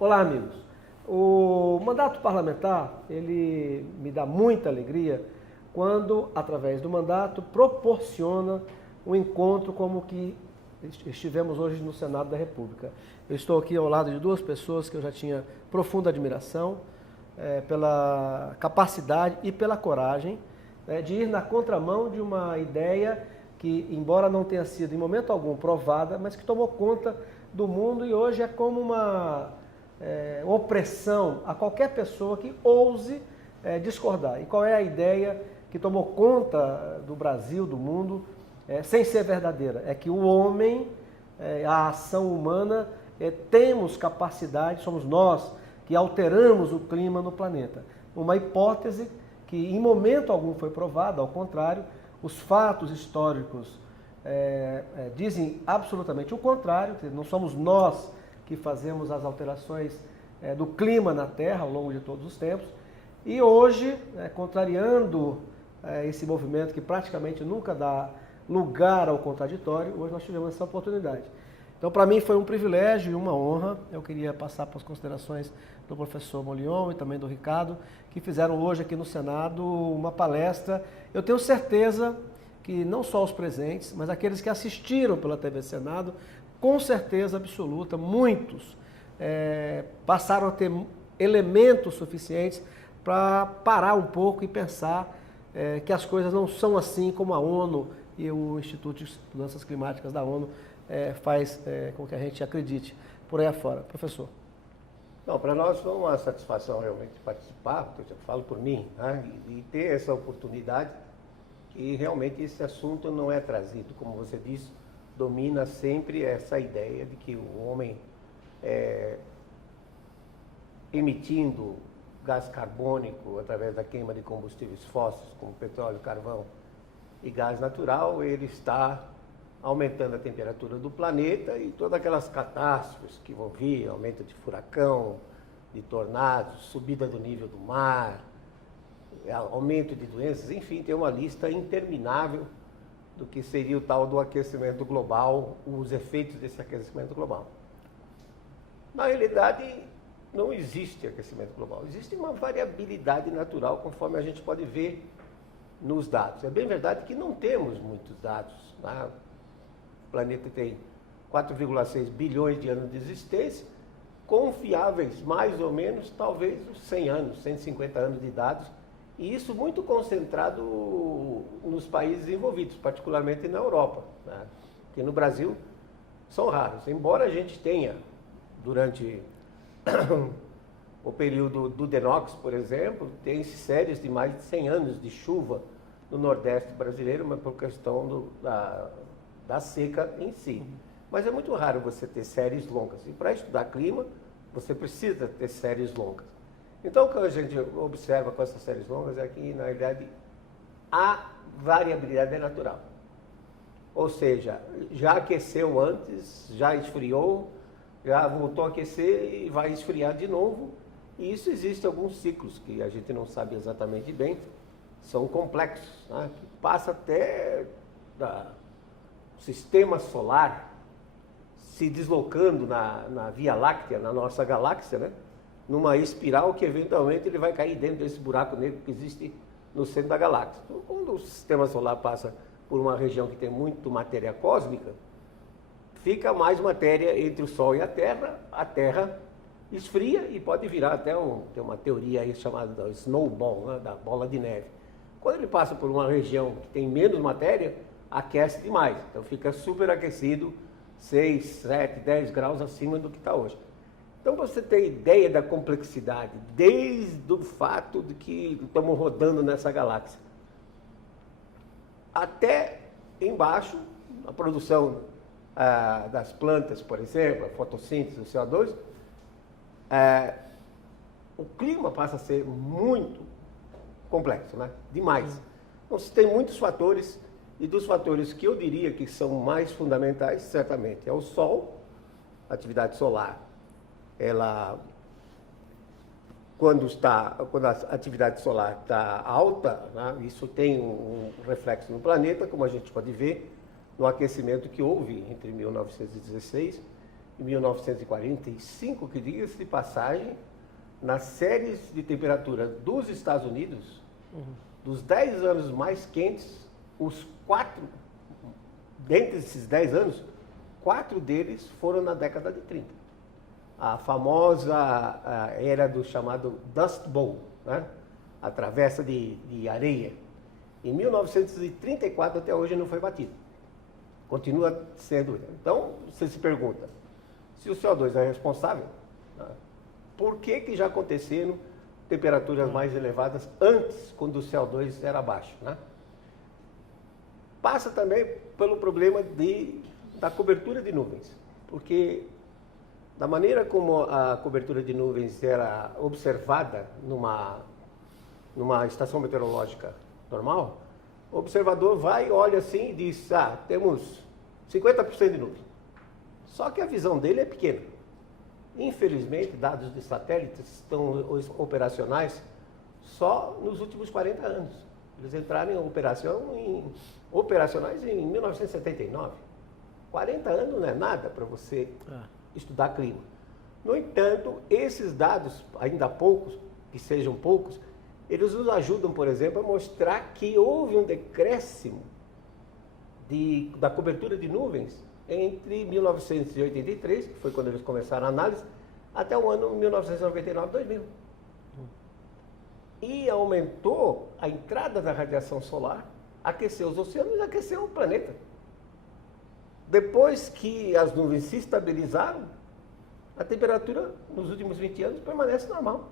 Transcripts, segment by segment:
Olá, amigos. O mandato parlamentar, ele me dá muita alegria quando, através do mandato, proporciona um encontro como o que estivemos hoje no Senado da República. Eu estou aqui ao lado de duas pessoas que eu já tinha profunda admiração pela capacidade e pela coragem de ir na contramão de uma ideia que, embora não tenha sido em momento algum provada, mas que tomou conta do mundo e hoje é como uma opressão a qualquer pessoa que ouse discordar. E qual é a ideia que tomou conta do Brasil, do mundo, sem ser verdadeira? É que o homem, a ação humana, temos capacidade, somos nós que alteramos o clima no planeta. Uma hipótese que em momento algum foi provada, ao contrário, os fatos históricos dizem absolutamente o contrário, não somos nós que fazemos as alterações do clima na Terra ao longo de todos os tempos. E hoje, contrariando esse movimento que praticamente nunca dá lugar ao contraditório, hoje nós tivemos essa oportunidade. Então, para mim foi um privilégio e uma honra. Eu queria passar para as considerações do professor Molion e também do Ricardo, que fizeram hoje aqui no Senado uma palestra. Eu tenho certeza que não só os presentes, mas aqueles que assistiram pela TV Senado, com certeza absoluta, muitos passaram a ter elementos suficientes para parar um pouco e pensar que as coisas não são assim como a ONU e o Instituto de Mudanças Climáticas da ONU faz com que a gente acredite por aí afora. Professor. Não, para nós foi uma satisfação realmente participar, eu já falo por mim, né, e ter essa oportunidade que realmente esse assunto não é trazido, como você disse, domina sempre essa ideia de que o homem emitindo gás carbônico através da queima de combustíveis fósseis, como petróleo, carvão e gás natural, ele está aumentando a temperatura do planeta e todas aquelas catástrofes que vão vir, aumento de furacão, de tornados, subida do nível do mar, aumento de doenças, enfim, tem uma lista interminável do que seria o tal do aquecimento global, os efeitos desse aquecimento global. Na realidade, não existe aquecimento global, existe uma variabilidade natural, conforme a gente pode ver nos dados. É bem verdade que não temos muitos dados, né? O planeta tem 4,6 bilhões de anos de existência, confiáveis mais ou menos, talvez uns 100 anos, 150 anos de dados, e isso muito concentrado nos países envolvidos, particularmente na Europa, né? Porque no Brasil são raros, embora a gente tenha, durante o período do Denox, por exemplo, tem séries de mais de 100 anos de chuva no Nordeste brasileiro, mas por questão da seca em si. Mas é muito raro você ter séries longas. E para estudar clima, você precisa ter séries longas. Então, o que a gente observa com essas séries longas é que, na realidade, a variabilidade é natural. Ou seja, já aqueceu antes, já esfriou, já voltou a aquecer e vai esfriar de novo. E isso existe alguns ciclos que a gente não sabe exatamente bem, são complexos, né? Que passa até do sistema solar se deslocando na Via Láctea, na nossa galáxia, né? Numa espiral que eventualmente ele vai cair dentro desse buraco negro que existe no centro da galáxia. Então, quando o sistema solar passa por uma região que tem muito matéria cósmica, fica mais matéria entre o Sol e a Terra esfria e pode virar até tem uma teoria aí chamada snowball, né, da bola de neve. Quando ele passa por uma região que tem menos matéria, aquece demais, então fica superaquecido, 6, 7, 10 graus acima do que está hoje. Então você tem ideia da complexidade, desde o fato de que estamos rodando nessa galáxia, até embaixo, a produção das plantas, por exemplo, a fotossíntese do CO2, o clima passa a ser muito complexo, né? Demais. Então, você tem muitos fatores, e dos fatores que eu diria que são mais fundamentais, certamente, é o Sol, a atividade solar. Quando a atividade solar está alta, né, isso tem um reflexo no planeta, como a gente pode ver no aquecimento que houve entre 1916 em 1945, que diga-se de passagem, nas séries de temperatura dos Estados Unidos, dos 10 anos mais quentes, dentre esses 10 anos, 4 deles foram na década de 30. A famosa era do chamado Dust Bowl, né? A travessa de areia. Em 1934 até hoje não foi batido. Continua sendo. Então, você se pergunta, se o CO2 é responsável, né? Por que já aconteceram temperaturas mais elevadas antes, quando o CO2 era baixo, né? Passa também pelo problema da cobertura de nuvens, porque da maneira como a cobertura de nuvens era observada numa estação meteorológica normal, o observador vai, olha assim e diz, temos 50% de nuvem. Só que a visão dele é pequena. Infelizmente, dados de satélites estão operacionais só nos últimos 40 anos. Eles entraram operacionais em 1979. 40 anos não é nada para você estudar clima. No entanto, esses dados, ainda poucos, que sejam poucos, eles nos ajudam, por exemplo, a mostrar que houve um decréscimo da cobertura de nuvens entre 1983, que foi quando eles começaram a análise, até o ano 1999-2000. E aumentou a entrada da radiação solar, aqueceu os oceanos e aqueceu o planeta. Depois que as nuvens se estabilizaram, a temperatura nos últimos 20 anos permanece normal.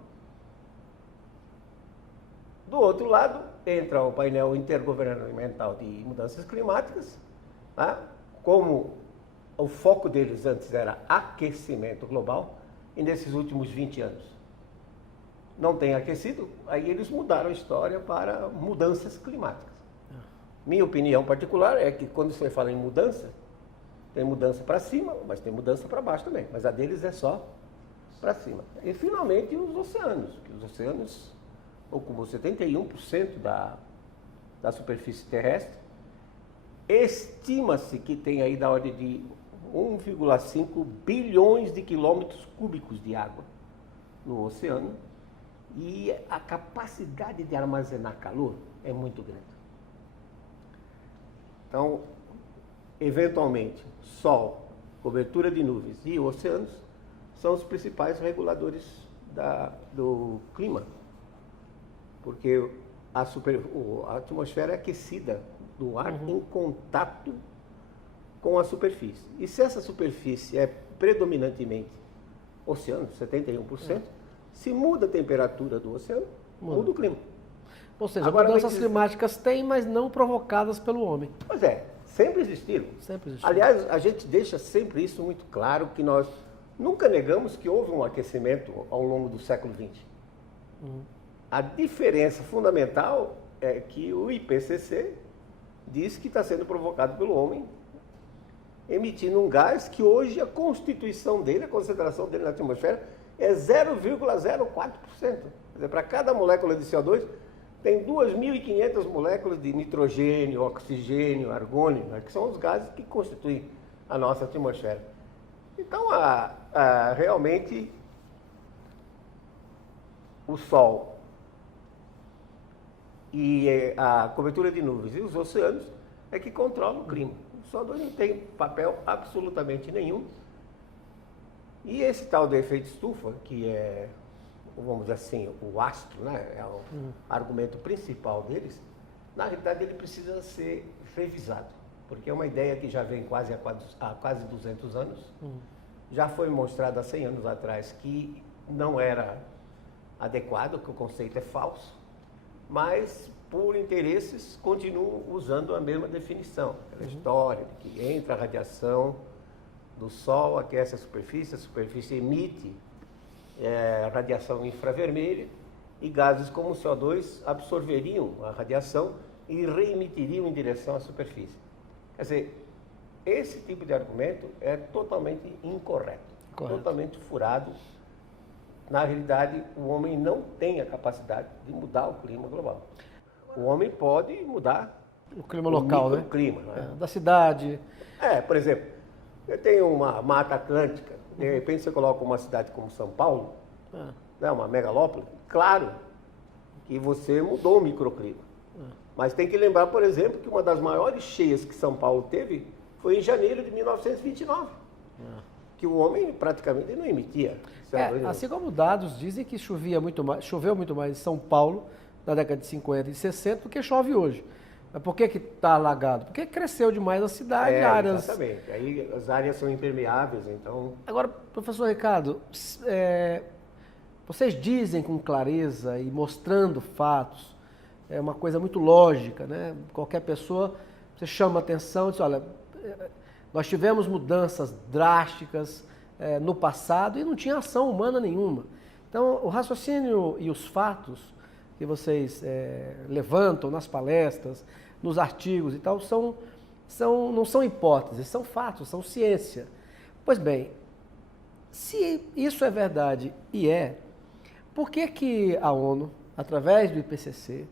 Do outro lado, entra o painel intergovernamental de mudanças climáticas, tá? Como o foco deles antes era aquecimento global, e nesses últimos 20 anos não tem aquecido, aí eles mudaram a história para mudanças climáticas. Minha opinião particular é que quando você fala em mudança, tem mudança para cima, mas tem mudança para baixo também. Mas a deles é só para cima. E finalmente os oceanos, que os oceanos ocupam 71% da superfície terrestre. Estima-se que tem aí da ordem de 1,5 bilhões de quilômetros cúbicos de água no oceano. E a capacidade de armazenar calor é muito grande. Então, eventualmente, Sol, cobertura de nuvens e oceanos são os principais reguladores do clima. Porque a atmosfera é aquecida do ar em contato com a superfície. E se essa superfície é predominantemente oceano, 71%, se muda a temperatura do oceano, muda o clima. Ou seja, mudanças climáticas têm, mas não provocadas pelo homem. Pois é, sempre existiram. Sempre existiram. Aliás, a gente deixa sempre isso muito claro, que nós nunca negamos que houve um aquecimento ao longo do século XX. A diferença fundamental é que o IPCC diz que está sendo provocado pelo homem, emitindo um gás que hoje a constituição dele, a concentração dele na atmosfera, é 0,04%. Quer dizer, para cada molécula de CO2, tem 2.500 moléculas de nitrogênio, oxigênio, argônio, né, que são os gases que constituem a nossa atmosfera. Então, realmente, o Sol e a cobertura de nuvens e os oceanos é que controlam o clima. O CO2 não tem papel absolutamente nenhum. E esse tal do efeito estufa, que é, vamos dizer assim, o astro, né, é o argumento principal deles, na realidade ele precisa ser revisado, porque é uma ideia que já vem há quase 200 anos, já foi mostrado há 100 anos atrás que não era adequado, que o conceito é falso, mas por interesses continuam usando a mesma definição, aquela história de que entra a radiação do Sol, aquece a superfície emite radiação infravermelha e gases como o CO2 absorveriam a radiação e reemitiriam em direção à superfície. Quer dizer, esse tipo de argumento é totalmente incorreto, totalmente furado. Na realidade, o homem não tem a capacidade de mudar o clima global. O homem pode mudar o clima local, né? O clima, né? Da cidade. Por exemplo, eu tenho uma mata atlântica De repente você coloca uma cidade como São Paulo, né, uma megalópole, claro que você mudou o microclima. Mas tem que lembrar, por exemplo, que uma das maiores cheias que São Paulo teve foi em janeiro de 1929. Que o homem praticamente não emitia. Assim como dados dizem que choveu muito mais em São Paulo na década de 50 e 60 do que chove hoje. Mas por que está alagado? Porque cresceu demais a cidade, áreas... Exatamente. Aí as áreas são impermeáveis, então... Agora, professor Ricardo, vocês dizem com clareza e mostrando fatos, é uma coisa muito lógica, né? Qualquer pessoa, você chama atenção e diz, olha, nós tivemos mudanças drásticas no passado e não tinha ação humana nenhuma. Então, o raciocínio e os fatos que vocês levantam nas palestras, nos artigos e tal, não são hipóteses, são fatos, são ciência. Pois bem, se isso é verdade e por que a ONU, através do IPCC,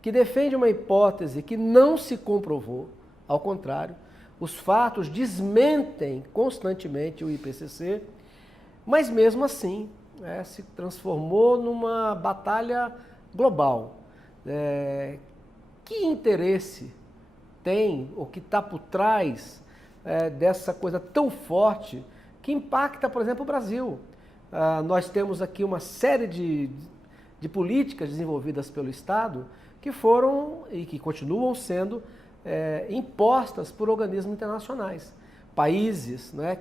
que defende uma hipótese que não se comprovou, ao contrário, os fatos desmentem constantemente o IPCC, mas mesmo assim se transformou numa batalha global. Que interesse tem, ou que está por trás dessa coisa tão forte que impacta, por exemplo, o Brasil? Nós temos aqui uma série de políticas desenvolvidas pelo Estado que foram e que continuam sendo impostas por organismos internacionais. Países, né,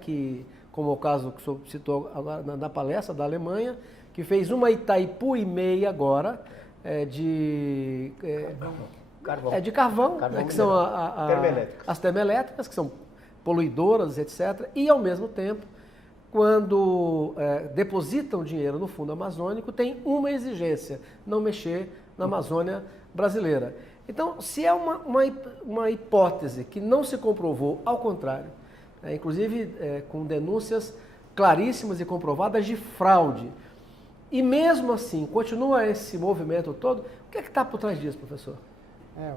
como é o caso que o senhor citou agora na palestra da Alemanha, que fez uma Itaipu e meia agora de carvão, né, que são as termoelétricas, que são poluidoras, etc. E, ao mesmo tempo, quando depositam dinheiro no fundo amazônico, tem uma exigência: não mexer na Amazônia brasileira. Então, se é uma hipótese que não se comprovou, ao contrário, inclusive com denúncias claríssimas e comprovadas de fraude, e mesmo assim continua esse movimento todo, o que é que está por trás disso, professor?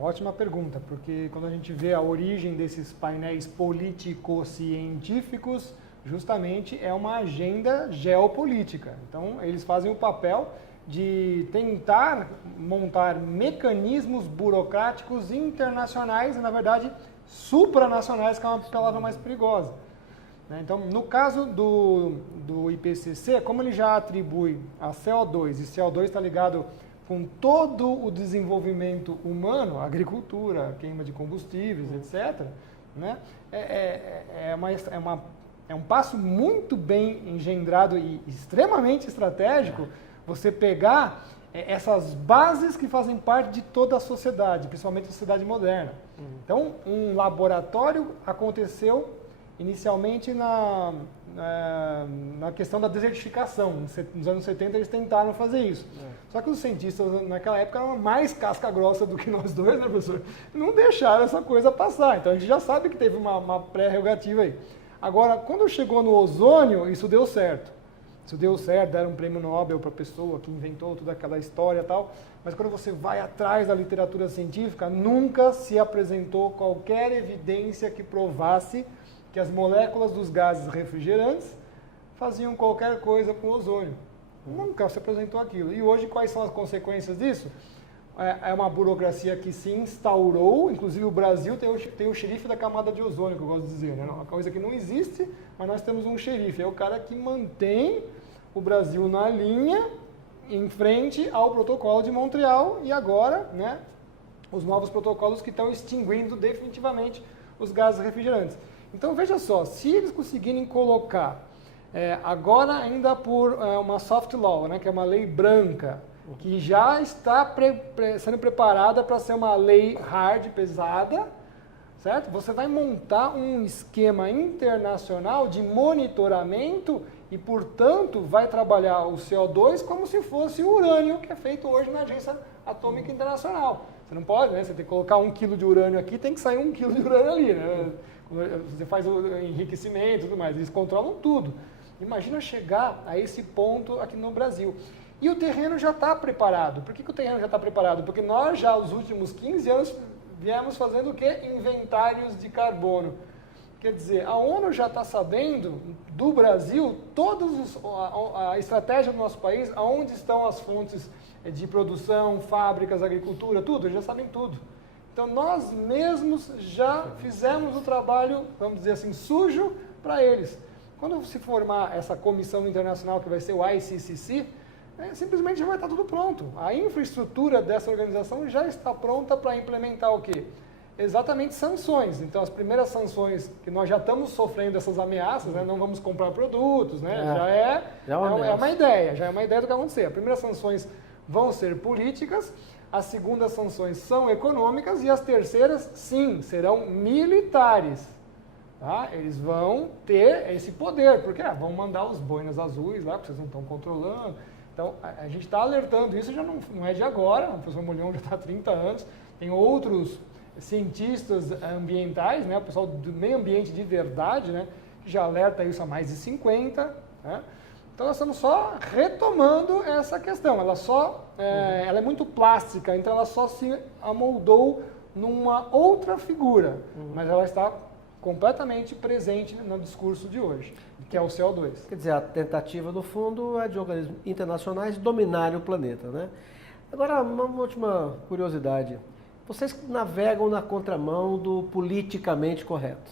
Ótima pergunta, porque quando a gente vê a origem desses painéis político-científicos, justamente é uma agenda geopolítica. Então, eles fazem o papel de tentar montar mecanismos burocráticos internacionais e, na verdade, supranacionais, que é uma palavra mais perigosa. Então, no caso do IPCC, como ele já atribui a CO2, e CO2 está ligado com todo o desenvolvimento humano, agricultura, queima de combustíveis, etc., né? É um passo muito bem engendrado e extremamente estratégico você pegar essas bases que fazem parte de toda a sociedade, principalmente a sociedade moderna. Então, um laboratório aconteceu inicialmente na questão da desertificação. Nos anos 70 eles tentaram fazer isso. Só que os cientistas naquela época eram mais casca grossa do que nós dois, né, professor? Não deixaram essa coisa passar. Então a gente já sabe que teve uma prerrogativa aí. Agora, quando chegou no ozônio, isso deu certo. Isso deu certo, deram um prêmio Nobel para a pessoa que inventou toda aquela história e tal. Mas quando você vai atrás da literatura científica, nunca se apresentou qualquer evidência que provasse que as moléculas dos gases refrigerantes faziam qualquer coisa com o ozônio. Nunca se apresentou aquilo. E hoje, quais são as consequências disso? É uma burocracia que se instaurou, inclusive o Brasil tem o xerife da camada de ozônio, que eu gosto de dizer, né? Uma coisa que não existe, mas nós temos um xerife. É o cara que mantém o Brasil na linha, em frente ao protocolo de Montreal e agora, né, os novos protocolos que estão extinguindo definitivamente os gases refrigerantes. Então, veja só, se eles conseguirem colocar, agora ainda por uma soft law, né, que é uma lei branca, que já está sendo preparada para ser uma lei hard, pesada, certo? Você vai montar um esquema internacional de monitoramento e, portanto, vai trabalhar o CO2 como se fosse o urânio, que é feito hoje na Agência Atômica Internacional. Você não pode, né? Você tem que colocar 1 kg de urânio aqui, tem que sair 1 kg de urânio ali, né? Você faz o enriquecimento e tudo mais, eles controlam tudo. Imagina chegar a esse ponto aqui no Brasil. E o terreno já está preparado. Por que o terreno já está preparado? Porque nós já, nos últimos 15 anos, viemos fazendo o quê? Inventários de carbono. Quer dizer, a ONU já está sabendo do Brasil a estratégia do nosso país, aonde estão as fontes de produção, fábricas, agricultura, tudo, eles já sabem tudo. Então nós mesmos já fizemos o trabalho, vamos dizer assim, sujo para eles. Quando se formar essa comissão internacional que vai ser o ICCC, simplesmente já vai estar tudo pronto. A infraestrutura dessa organização já está pronta para implementar o quê? Exatamente sanções. Então as primeiras sanções que nós já estamos sofrendo essas ameaças, né? Não vamos comprar produtos, né? Já é uma ideia do que vai acontecer. As primeiras sanções vão ser políticas, as segundas sanções são econômicas e as terceiras, sim, serão militares. Tá? Eles vão ter esse poder, porque vão mandar os boinas azuis lá, porque vocês não estão controlando. Então, a gente está alertando, isso já não é de agora, o professor Molhão já está há 30 anos, tem outros cientistas ambientais, né, o pessoal do meio ambiente de verdade, né, que já alerta isso há mais de 50. Né? Então, nós estamos só retomando essa questão, ela é muito plástica, então ela só se amoldou numa outra figura, mas ela está completamente presente no discurso de hoje, que é o CO2. Quer dizer, a tentativa, no fundo, é de organismos internacionais dominarem o planeta, né? Agora, uma última curiosidade. Vocês navegam na contramão do politicamente correto,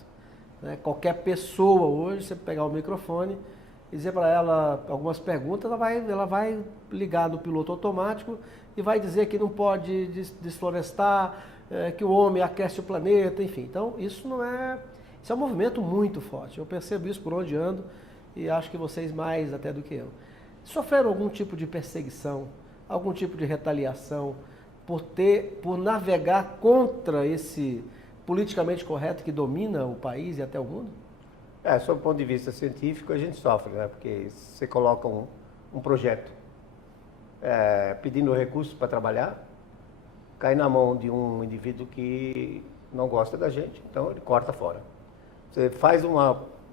né? Qualquer pessoa hoje, você pegar o microfone e dizer para ela algumas perguntas, ela vai ligar no piloto automático e vai dizer que não pode desflorestar, que o homem aquece o planeta, enfim. Então, isso é um movimento muito forte. Eu percebo isso por onde ando e acho que vocês mais até do que eu. Sofreram algum tipo de perseguição, algum tipo de retaliação por navegar contra esse politicamente correto que domina o país e até o mundo? Sob o ponto de vista científico, a gente sofre, né? Porque você coloca um projeto pedindo recursos para trabalhar, cai na mão de um indivíduo que não gosta da gente, então ele corta fora. Você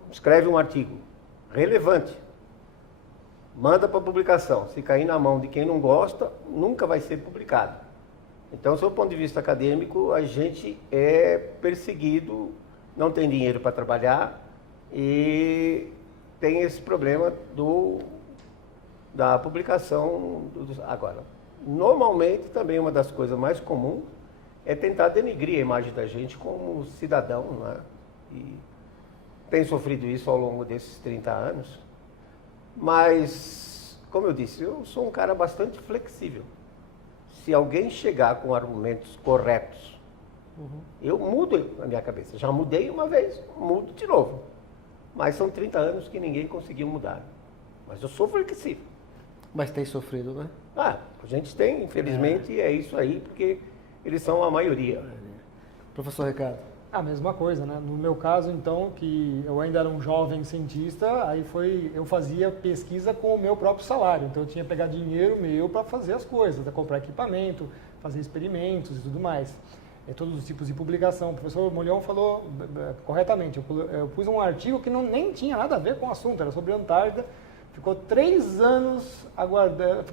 escreve um artigo relevante, manda para publicação. Se cair na mão de quem não gosta, nunca vai ser publicado. Então, sob o ponto de vista acadêmico, a gente é perseguido, não tem dinheiro para trabalhar e tem esse problema da publicação. Agora, normalmente, também uma das coisas mais comuns é tentar denigrir a imagem da gente como cidadão, né? E tem sofrido isso ao longo desses 30 anos, mas, como eu disse, eu sou um cara bastante flexível. Se alguém chegar com argumentos corretos, eu mudo a minha cabeça. Já mudei uma vez, mudo de novo. Mas são 30 anos que ninguém conseguiu mudar. Mas eu sou flexível. Mas tem sofrido, né? A gente tem, infelizmente, é isso aí, porque eles são a maioria. Professor Ricardo. A mesma coisa, né? No meu caso, então, que eu ainda era um jovem cientista, eu fazia pesquisa com o meu próprio salário. Então, eu tinha que pegar dinheiro meu para fazer as coisas, comprar equipamento, fazer experimentos e tudo mais. Todos os tipos de publicação. O professor Molhão falou corretamente. Eu pus um artigo que nem tinha nada a ver com o assunto, era sobre a Antártida. Ficou 3 anos aguardando,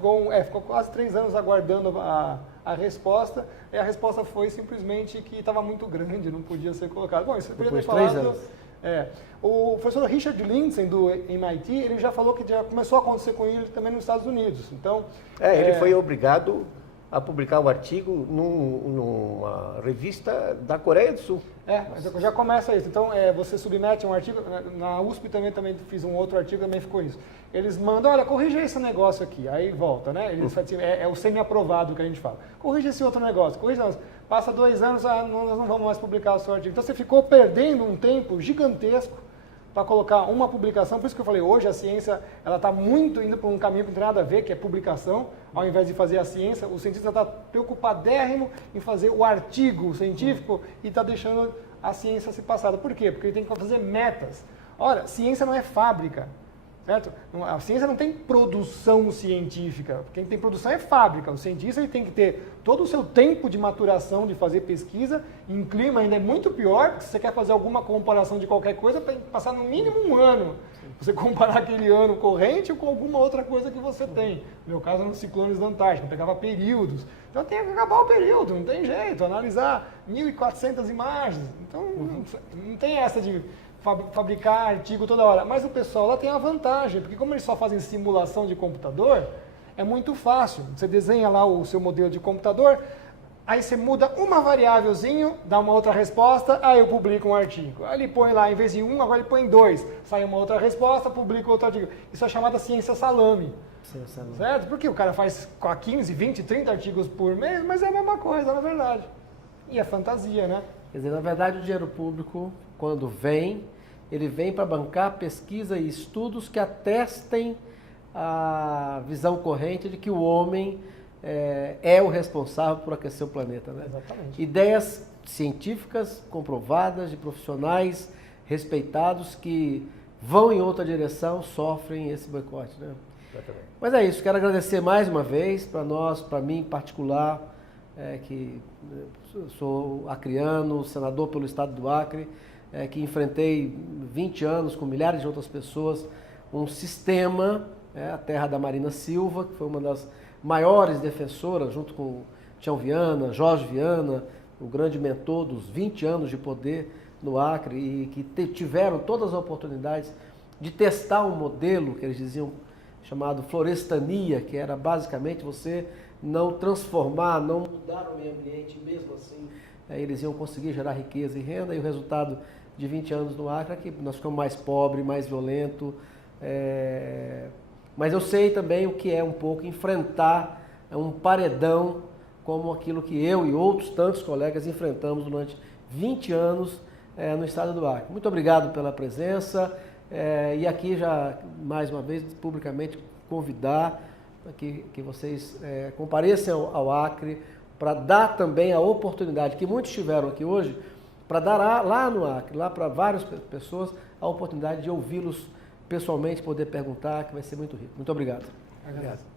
ficou quase 3 anos aguardando a resposta, e a resposta foi simplesmente que estava muito grande, não podia ser colocado. Bom, isso eu podia ter falado. 3 anos. O professor Richard Lindsay, do MIT, ele já falou que já começou a acontecer com ele também nos Estados Unidos. Então, ele foi obrigado a publicar o artigo numa revista da Coreia do Sul. Mas já começa isso. Então, você submete um artigo, na USP também fiz um outro artigo, também ficou isso. Eles mandam, olha, corrija esse negócio aqui, aí volta, né? É o semi-aprovado que a gente fala. Corrija esse outro negócio, passa 2 anos, nós não vamos mais publicar o seu artigo. Então, você ficou perdendo um tempo gigantesco para colocar uma publicação. Por isso que eu falei, hoje a ciência ela está muito indo para um caminho que não tem nada a ver, que é publicação. Ao invés de fazer a ciência, o cientista está preocupadérrimo em fazer o artigo científico e está deixando a ciência se passar. Por quê? Porque ele tem que fazer metas. Ora, ciência não é fábrica, certo? A ciência não tem produção científica. Quem tem produção é fábrica. O cientista ele tem que ter todo o seu tempo de maturação, de fazer pesquisa. Em clima ainda é muito pior, porque se você quer fazer alguma comparação de qualquer coisa, tem que passar no mínimo 1 ano. Você comparar aquele ano corrente com alguma outra coisa que você tem. No meu caso, nos ciclones da Antártica, eu pegava períodos. Então tem que acabar o período, não tem jeito. Analisar 1.400 imagens. Então não tem essa de fabricar artigo toda hora. Mas o pessoal lá tem a vantagem, porque como eles só fazem simulação de computador, é muito fácil. Você desenha lá o seu modelo de computador, aí você muda uma variávelzinho, dá uma outra resposta, aí eu publico um artigo. Aí ele põe lá, em vez de 1, agora ele põe 2. Sai uma outra resposta, publica outro artigo. Isso é chamada ciência salame. Certo? Porque o cara faz 15, 20, 30 artigos por mês, mas é a mesma coisa, na verdade. E é fantasia, né? Quer dizer, na verdade, o dinheiro público, quando vem, ele vem para bancar pesquisa e estudos que atestem a visão corrente de que o homem é o responsável por aquecer o planeta. Né? Exatamente. Ideias científicas comprovadas, de profissionais respeitados que vão em outra direção, sofrem esse boicote. Né? Exatamente. Mas é isso, quero agradecer mais uma vez para nós, para mim em particular, que sou acriano, senador pelo estado do Acre, que enfrentei 20 anos com milhares de outras pessoas, um sistema, a terra da Marina Silva, que foi uma das maiores defensoras, junto com Tião Viana, Jorge Viana, o grande mentor dos 20 anos de poder no Acre, e que tiveram todas as oportunidades de testar um modelo que eles diziam chamado florestania, que era basicamente você não transformar, não mudar o meio ambiente, mesmo assim eles iam conseguir gerar riqueza e renda, e o resultado de 20 anos no Acre é que nós ficamos mais pobres, mais violentos, mas eu sei também o que é um pouco enfrentar um paredão como aquilo que eu e outros tantos colegas enfrentamos durante 20 anos no estado do Acre. Muito obrigado pela presença. E aqui já, mais uma vez, publicamente convidar que vocês compareçam ao Acre para dar também a oportunidade, que muitos tiveram aqui hoje, para dar lá no Acre, lá para várias pessoas, a oportunidade de ouvi-los pessoalmente, poder perguntar, que vai ser muito rico. Muito obrigado. Obrigado.